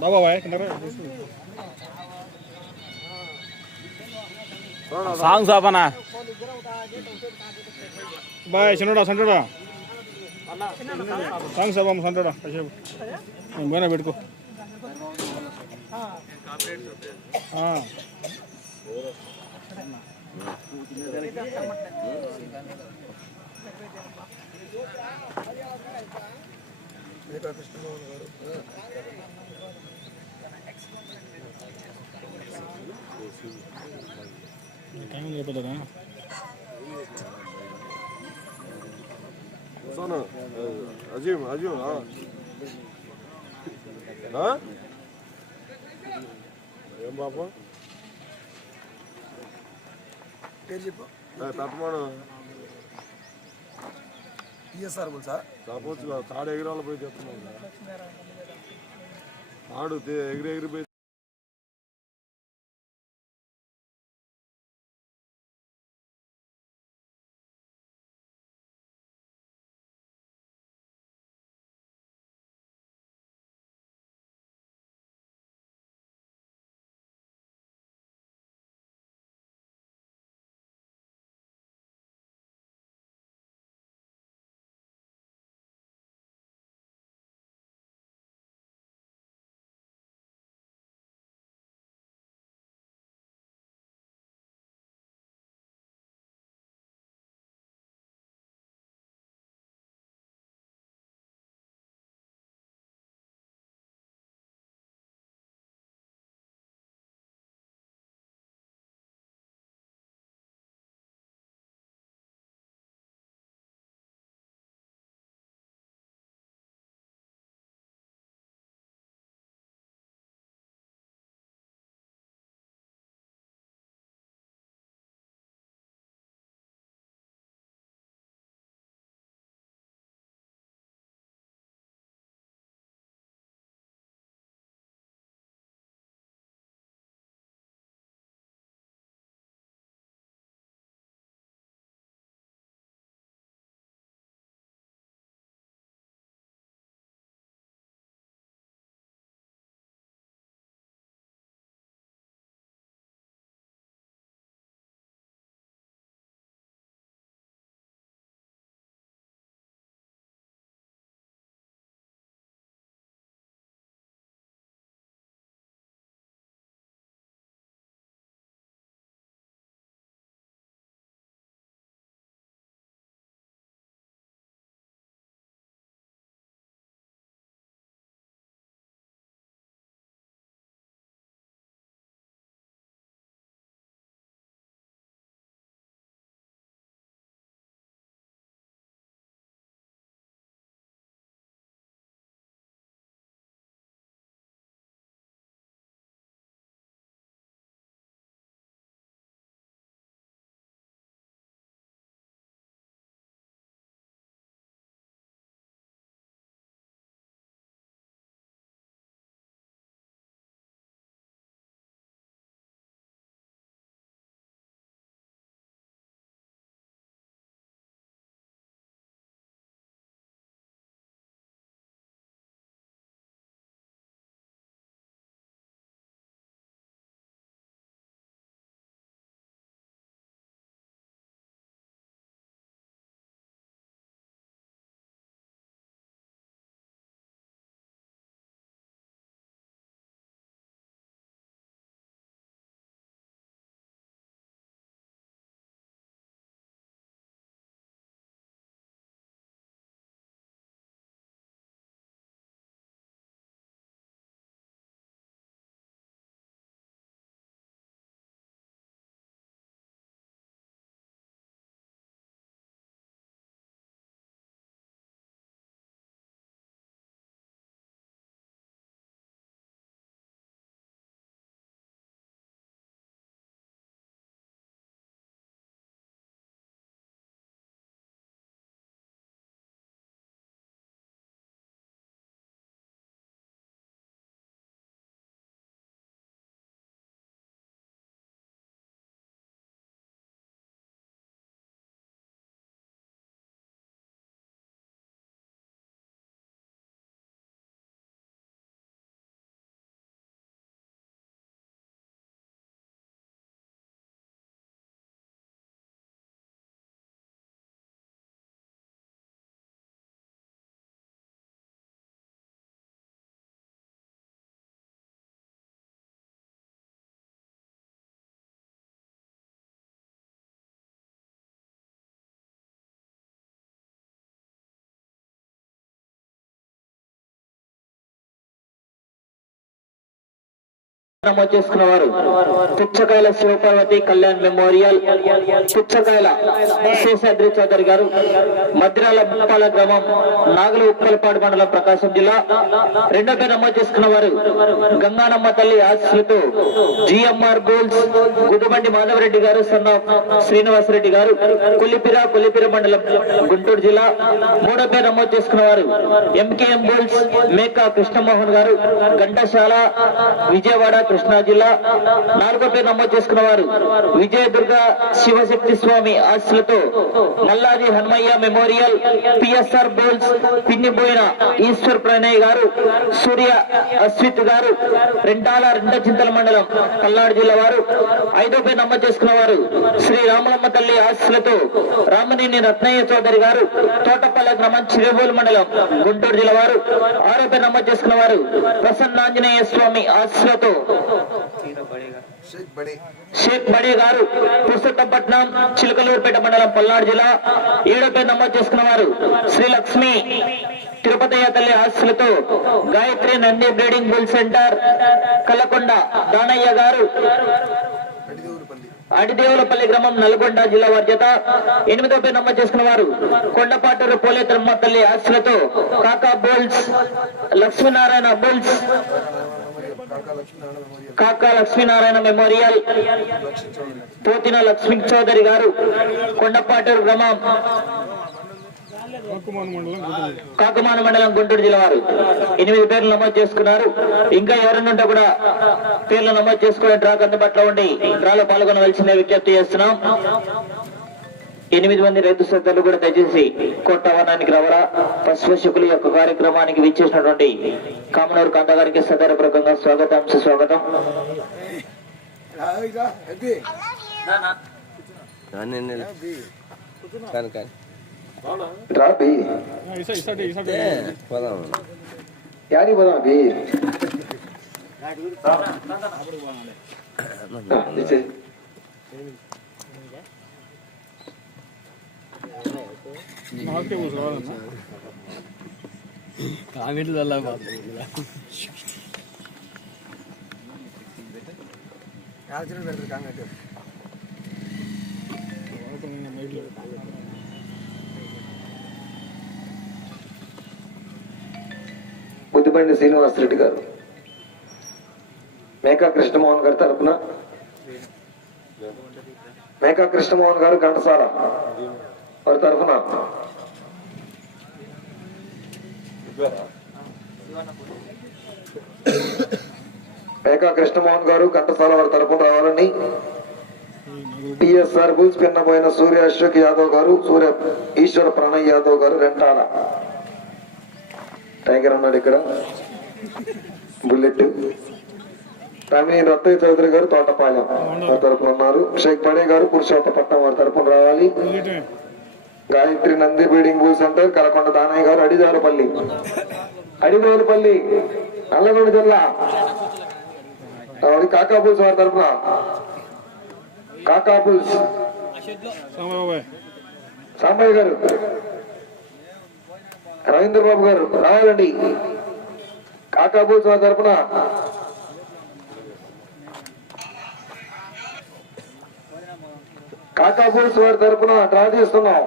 బాబా song సాపనా బాయ్ చిన్నడా సంటడా సాంగ్ సభ సంటడా కాసేపు. నేను పోయినా పెట్టుకో. ఆ. టైం అయిపోతుందా వస్తాను అజీమ్ అజీమ్? ఏం పాప పేరు చెప్పు టీఎస్ఆర్ సార్ తప్పొచ్చు తాడు ఎగిరాలు పోయి చెప్తున్నాం తాడు ఎగిరి ఎగిరిపోయి నమోదు చేసుకున్న వారు పుచ్చకాయల శివపార్వతి కళ్యాణ్ మెమోరియల్. పుచ్చకాయల శేషాద్రి చౌదరి గారు. మద్రాల ముప్పాల గ్రామం నాగుల ఉక్కలపాడు మండలం ప్రకాశం జిల్లా. రెండో నమోదు చేసుకున్న వారు గంగానమ్మ తల్లి ఆశీస్సులతో జిఎంఆర్ గోల్స్ గుడ్డబండి మాధవరెడ్డి గారు సన్న శ్రీనివాసరెడ్డి గారు. కొల్లిపిర కొల్లిపిర మండలం గుంటూరు జిల్లా. మూడో పేరు నమోదు చేసుకున్న వారు ఎంకేఎం గోల్స్ మేకా కృష్ణమోహన్ గారు. ఘంటశాల విజయవాడ కృష్ణా జిల్లా నాలుగో పేరు నమోదు చేసుకున్న వారు. విజయదుర్గ శివశక్తి స్వామి ఆశలతో మల్లాది హనుమయ్య మెమోరియల్ పిఎస్ఆర్ బోల్స్ పిన్నిపోయిన ఈశ్వర్ ప్రణయ్ గారు సూర్య అశ్విత్ గారు రెండాల రెండ చింతల మండలం పల్నాడు జిల్లా వారు. ఐదో పేరు నమోదు చేసుకున్న వారు శ్రీ రామలమ్మ తల్లి ఆశలతో రామనేని రత్నయ్య చౌదరి గారు తోటపల్లె గ్రామం చిరుబోలు మండలం గుంటూరు జిల్లా వారు. ఆరోపణ నమోదు చేసుకున్న వారు ప్రసన్నాంజనేయ స్వామి ఆశలతో షేక్ బడే గారు పురుషోత్తపట్నం చిలకలూరుపేట మండలం పల్నాడు జిల్లా ఏడో పేరు నమోదు చేసుకున్న వారు శ్రీ లక్ష్మి తిరుపతయ్య తల్లి ఆస్తులతో Gayatri Nandi breeding bull centre Kallakonda Danayya garu Adidevulapalli గ్రామం నల్గొండ జిల్లా వర్జత ఎనిమిదో పేరు నమోదు చేసుకున్న వారు కొండపాటూరు పోలేత్రమ్మ తల్లి ఆస్తులతో కాకా bulls Lakshminarayana bulls Kaka Lakshminarayana memorial Potina Lakshmi Chowdary garu Kondapaturu గ్రామం కాకమాన మండలం గుంటూరు. జిల్లా వారు. ఎనిమిది పేర్లు నమోదు చేసుకున్నారు. ఇంకా ఎవరైనా ఉంటే కూడా పేర్లు నమోదు చేసుకునే డ్రాక్ అందుబాటులో ఉండి డ్రాలో పాల్గొనవలసిందే విజ్ఞప్తి చేస్తున్నాం. ఎనిమిది మంది రైతు శ్రద్ధలు కూడా దయచేసి కోట వనానికి రావాలా? పశుపోషకుల యొక్క కార్యక్రమానికి విచ్చేసినటువంటి కామనూరు కాంత గారికి సదరపూర్వకంగా స్వాగతం సుస్వాగతం. పోదాం బి ఇచ్చే నాకే కూర్చోవాలన్నా యాదగిరి పెడతారు కాంగట్టు. మైట్లో బుద్ధిబండి శ్రీనివాసరెడ్డి గారు. మేకా కృష్ణమోహన్ గారి తరపున. మేకా కృష్ణమోహన్ గారు ఘంటసాల. వారి తరఫున మేకా కృష్ణమోహన్ గారు ఘంటసాల వారి తరఫున రావాలని టిఎస్ఆర్ బుల్స్ పిన్నపోయిన సూర్య అశోక్ యాదవ్ గారు సూర్య ఈశ్వర ప్రణయ్ యాదవ్ గారు రెంటాల. టైగర్ అన్నాడు ఇక్కడ. బుల్లెట్. రమణి రత్తయ్య చౌదరి గారు తోటపాలెం వారి తరపున ఉన్నారు. షేక్ పడే గారు పురుషోత్తపట్నం వారి తరపున రావాలి. Gayatri Nandi breeding bull centre Kalakonda Danayya garu Adidarupalli. Adidarupalli Nalgonda జిల్లా. కాకాపుల్స్ వారి తరపున కాకాపుల్స్ సాంబయ్య గారు. రవీంద్ర బాబు గారు రావాలండి. కాకాపూర్ వారి తరపున కాకాపూర్స్ వారి తరఫున డ్రా చేస్తున్నాం.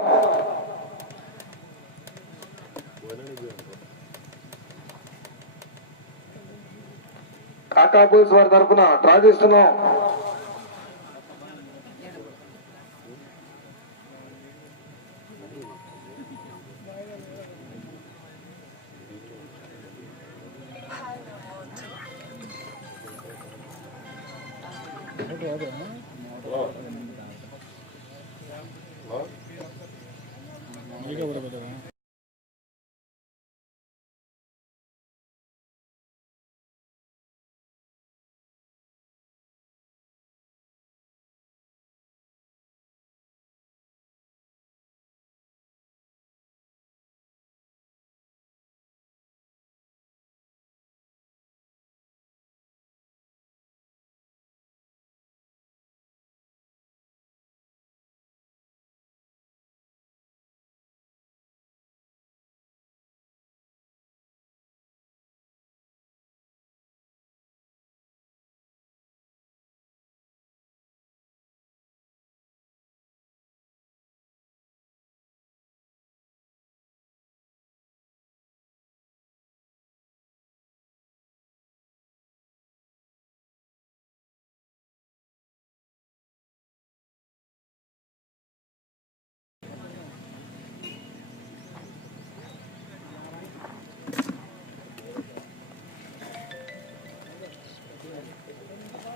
కాకాపూర్స్ వారి తరఫున డ్రా చేస్తున్నాం.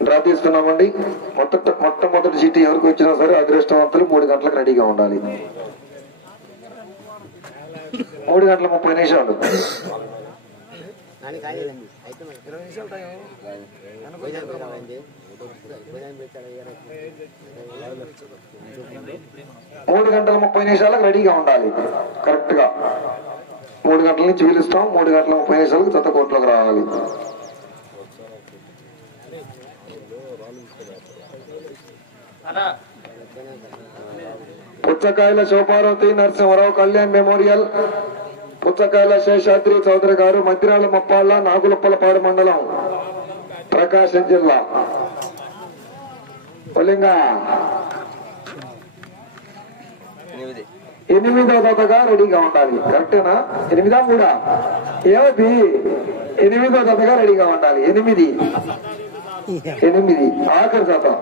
డ్రా తీస్తున్నామండి మొట్ట మొట్టమొదటి సీటు ఎవరికి వచ్చినా సరే అదృష్టవంతులు మూడు గంటలకు రెడీగా ఉండాలి. మూడు గంటల ముప్పై నిమిషాలు. మూడు గంటల ముప్పై నిమిషాలకు రెడీగా ఉండాలి. కరెక్ట్గా మూడు గంటల నుంచి పిలుస్తాం. మూడు గంటల ముప్పై నిమిషాలకు చెత్త కోట్లోకి రావాలి. పుచ్చకాయల శోభారతి నరసింహరావు కళ్యాణ్ మెమోరియల్ పుచ్చకాయల శేషాద్రి చౌదరి గారు మందిరాల మప్పాళ్ళ నాగులప్పలపాడు మండలం ప్రకాశం జిల్లా. పులింగా. ఎనిమిది. దశగా రెడీగా ఉండాలి. కరెక్టేనా? ఎనిమిదా మూడా? ఏమది ఎనిమిదో దశగా రెడీగా ఉండాలి. ఎనిమిది. ఎనిమిది. ఆఖరి శాతం.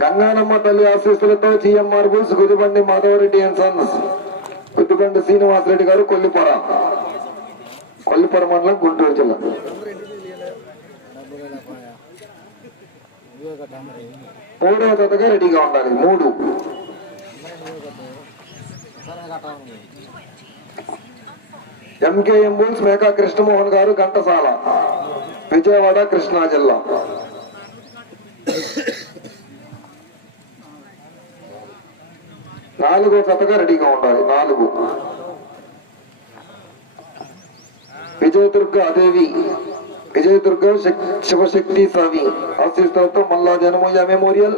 గంగానమ్మ తల్లి ఆశీస్సులతో GMR bulls Gudibandi Madhavareddy and sons Gudibandi Srinivasareddy garu Kollipora Kollipora మండలం గుంటూరు జిల్లా. మూడవ జతగా రెడీగా ఉండాలి మూడు. ఎంకేఎం బుల్స్ మేకా కృష్ణమోహన్ గారు ఘంటసాల. విజయవాడ కృష్ణా జిల్లా. నాలుగో జతగా రెడీగా ఉండాలి నాలుగు. విజయదుర్గ దేవి విజయదుర్గ శక్- శివశక్తి స్వామి ఆశీస్సులతో మల్లా జనమయ్య మెమోరియల్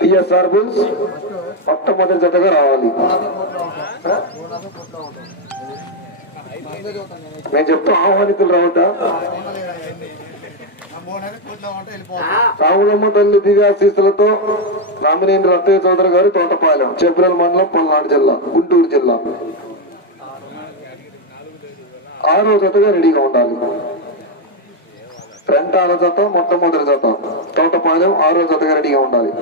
పిఎస్ఆర్ బుల్స్ మొట్టమొదటి జతగా రావాలి. నేను చెప్తా ఆహ్వానితులు రావట రాములమ్మ తల్లి దివ్యాశీస్సులతో రామినేని రత్తయ్య చౌదరి గారు తోటపాలెం చెబ్రల్ మండలం పల్నాడు జిల్లా గుంటూరు జిల్లా. ఆరో జతగా రెడీగా ఉండాలి. రెంటాల జత మొట్టమొదటి జత. తోటపాలెం ఆరో జతగా రెడీగా ఉండాలి.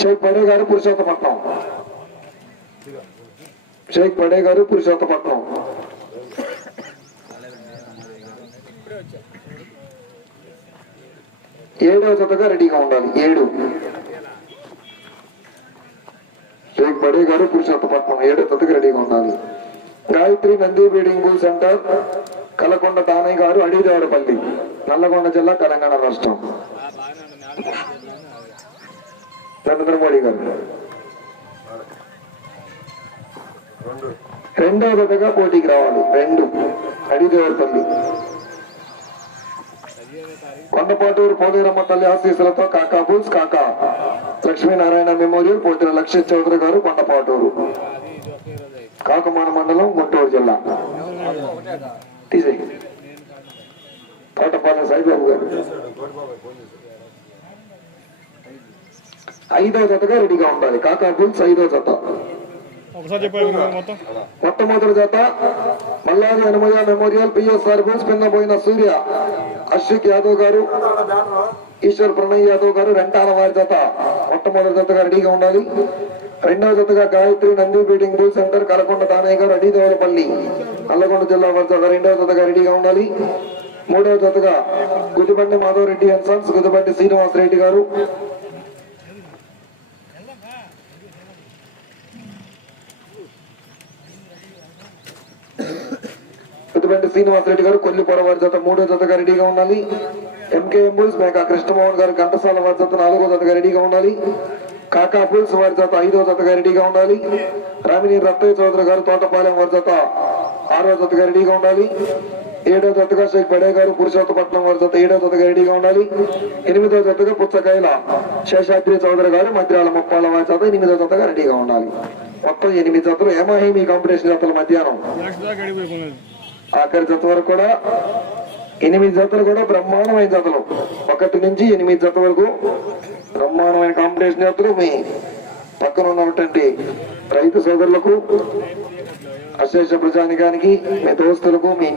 షేక్ పడే గారు పురుషోత్తపట్నం షేక్ పడే గారు పురుషోత్తపట్నం ఏడవ జతగా రెడీగా ఉండాలి. ఏడు. షేక్ బడే గారు పురుషోత్తపట్నం ఏడో జతగా రెడీగా ఉండాలి. Gayatri Nandi breeding bull centre Kalakonda Tanayya garu Adidevarapalli Nalgonda జిల్లా తెలంగాణ రాష్ట్రం. నరేంద్ర మోడీ గారు. రెండో రెండవ జతగా పోటీకి రావాలి. రెండు. అడిదేవరపల్లి కొండపాటూరు పోలేరమ్మ తల్లి ఆశీస్సులతో కాకా బుల్స్ కాకా. లక్ష్మీనారాయణ మెమోరియల్ పోటీల లక్ష్మీ చౌదరి గారు కొండపాటూరు. కాకమాన మండలం గుంటూరు జిల్లా. తీసేయి. తోటపాలెం సాయిబాబు గారు. ఐదో జతగా రెడీగా ఉండాలి. కాకా బుల్స్ ఐదో జత. ఒకసారి మొత్తం? మొట్టమొదటి జత Malladi Hanumayya memorial PSR bulls Pinnapoyina Surya Ashwik Yadav garu Eshwar Pranay Yadav గారు రెంటాల వారి జత. మొట్టమొదటి జతగా రెడీగా ఉండాలి. రెండవ జతగా Gayatri Nandi breeding bull centre Kalakonda Danayya garu Adidevalapalli Nalgonda జిల్లా వారి జత రెండవ జతగా రెడీగా ఉండాలి. మూడవ జతగా గుదిబండి మాధవరెడ్డి అండ్ సన్స్ గుదిబండి శ్రీనివాస్ రెడ్డి గారు పెద్దపల్లి రెడ్డి గారు కొల్లిపొర వారి జత మూడో జతగా రెడీగా ఉండాలి. ఎంకే ఎంబుల్స్ మేకా కృష్ణమోహన్ గారు ఘంటసాల వారి జత నాలుగో జతగా రెడీగా ఉండాలి. కాకా బుల్స్ వారి జత ఐదో జతగా రెడీగా ఉండాలి. రామిని రత్తయ్య చౌదరి గారు తోటపాలెం వారి జత ఆరో జతగా రెడీగా ఉండాలి. ఏడో జతగా షేక్ బడే గారు పురుషోత్తపట్నం వారి జత ఏడో జతగా రెడీగా ఉండాలి. ఎనిమిదో జతగా పుచ్చకాయల శేషాద్రి చౌదరి గారు మంత్రాల ముప్పాల వారి జత ఎనిమిదో జతగా రెడీగా ఉండాలి. మొత్తం ఎనిమిది జతలు ఏమాహేమి కాంపిటీషన్ జతలు మధ్యాహ్నం. ఆఖరి జత వరకు కూడా ఎనిమిది జతలు కూడా బ్రహ్మాండమైన జతలు. ఒకటి నుంచి ఎనిమిది జత వరకు బ్రహ్మాండమైన కాంపిటీషన్ జతలు మీ పక్కన ఉన్నటువంటి రైతు సోదరులకు అశేష ప్రజానికానికి మీ దోస్తులకు మీ